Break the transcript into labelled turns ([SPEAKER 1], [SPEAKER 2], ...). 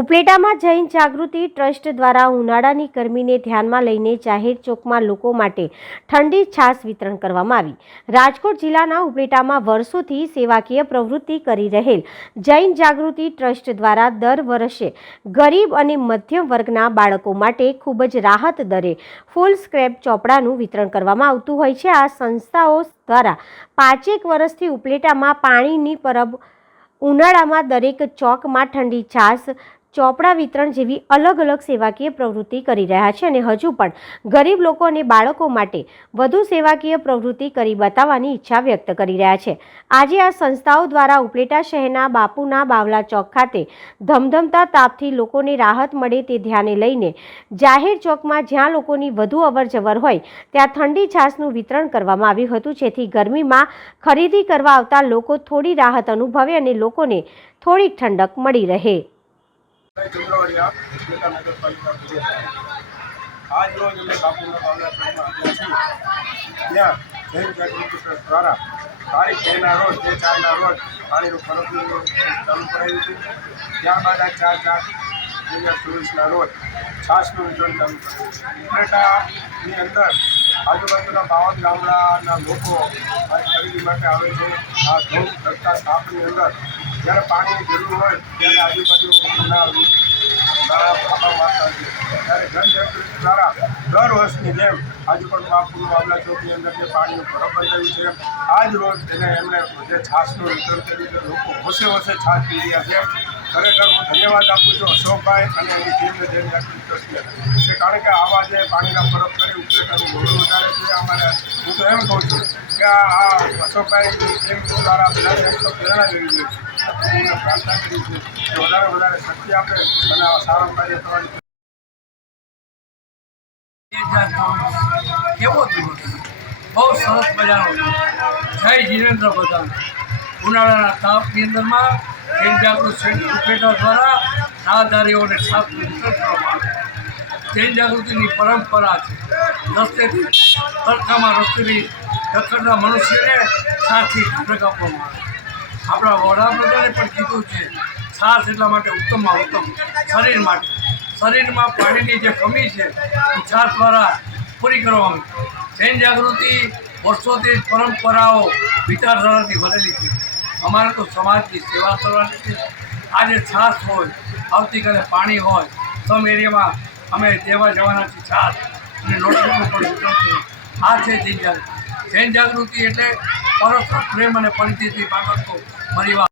[SPEAKER 1] ઉપલેટામાં જૈન જાગૃતિ trust દ્વારા ઉનાળાની ગરમીને ધ્યાનમાં લઈને જાહેર ચોકમાં લોકો માટે ઠંડી છાશ વિતરણ કરવામાં આવી. રાજકોટ જિલ્લાના ઉપલેટામાં વર્ષોથી સેવાકીય પ્રવૃત્તિ કરી રહેલ જૈન જાગૃતિ ટ્રસ્ટ દ્વારા દર વર્ષે ગરીબ અને મધ્યમ વર્ગના બાળકો માટે ખૂબ જ રાહત દરે ફૂલ સ્ક્રેપ ચોપડાનું વિતરણ કરવામાં આવતું હોય છે. આ સંસ્થાઓ દ્વારા પાંચેક વર્ષથી ઉપલેટામાં પાણીની પરબ ઉનાળામાં દરેક ચોકમાં ઠંડી છાશ ચોપડા વિતરણ જેવી અલગ અલગ સેવાકીય પ્રવૃત્તિ કરી રહ્યા છે અને હજુ પણ ગરીબ લોકો અને બાળકો માટે વધુ સેવાકીય પ્રવૃત્તિ કરી બતાવવાની ઈચ્છા વ્યક્ત કરી રહ્યા છે. આજે આ સંસ્થાઓ દ્વારા ઉપલેટા શહેરના બાપુના બાવલા ચોક ખાતે ધમધમતા તાપથી લોકોને રાહત મળે તે ધ્યાને લઈને જાહેર ચોકમાં જ્યાં લોકોની વધુ અવરજવર હોય ત્યાં ઠંડી છાશનું વિતરણ કરવામાં આવ્યું હતું. જેથી ગરમીમાં ખરીદી કરવા આવતા લોકો થોડી રાહત અનુભવે અને લોકોને થોડીક ઠંડક મળી રહે.
[SPEAKER 2] ચંદ્રવાડિયા ઉપલેટા નગરપાલિકા રોજ અમે બાપુના બાવલા ચોકમાં આવ્યા છીએ. ત્યાં જૈન જાગૃતિ દ્વારા તારીખ બેના રોજ, બે ચારના રોજ પાણીનું ફરકનું ચાલુ કરાયું છે. ત્યારબાદ આ ચાર ચાર બે હજાર ચોવીસના રોજ છાશનું વિતરણ ચાલુ કર્યું અંદર આજુબાજુના બાવન ગામડાના લોકો ખરીદી માટે આવે છે. આ ધોધ ધરતા તાપની અંદર જ્યારે પાણીની જરૂર હોય ત્યારે આજુબાજુના જનજાગૃતિ દ્વારા દર વર્ષની જેમ આજે પણ બાપુનું બાબલા ચોકની અંદર જે પાણીનું પરબ બંધાવ્યું છે, આજ રોજ એને એમણે જે છાશનું વિતરણ કર્યું છે, લોકો હોશે હોશે છાસ પી રહ્યા છે. ખરેખર હું ધન્યવાદ આપું છું અશોકભાઈ અને એની ટીમને જૈન કે કારણ કે આવા જે પાણીના પરબ કરી, ઉપલેટાનું ગૌરવ વધારે છે અમારે હું તો એમ કહું છું કે આ અશોકભાઈની ટીમ દ્વારા બધા તો પ્રેરણા લેવી જોઈએ. પ્રાર્થના કરી છે કે વધારે વધારે શક્તિ આપે અને આ સારું કાર્ય કરવાની
[SPEAKER 3] કેવો દિવસ બહુ સરસ મજાનો જય જીનેન્દ્ર પ્રધાન. ઉનાળાના તાપની અંદરમાં જૈન જાગૃત સેન્ટર ઉપેટા દ્વારા રાહદારીઓને સાફ કરવામાં આવે. જૈન જાગૃતિની પરંપરા છે. રસ્તેથી તડકામાં રસ્તેથી રખડતા મનુષ્યને છાસથી ઠંડક આપવામાં આવે. આપણા વડાપ્રધાને પણ કીધું છે, છાશ એટલા માટે ઉત્તમમાં ઉત્તમ, શરીર માટે શરીરમાં પાણીની જે કમી છે એ દ્વારા પૂરી કરવામાં જૈન જાગૃતિ વર્ષોથી પરંપરાઓ વિચારધારાથી ભરેલી છે. અમારે તો સમાજની સેવા કરવાની છે. આજે છાશ હોય, આવતીકાલે પાણી હોય, સમ એરિયામાં અમે દેવા જવાના છીએ છાશ અને લોટનું પણ વિતરણ આ છે જૈન જાગૃતિ. જૈન જાગૃતિ એટલે પરસ્પર પ્રેમ અને પરિસ્થિતિ પાકતો પરિવાર.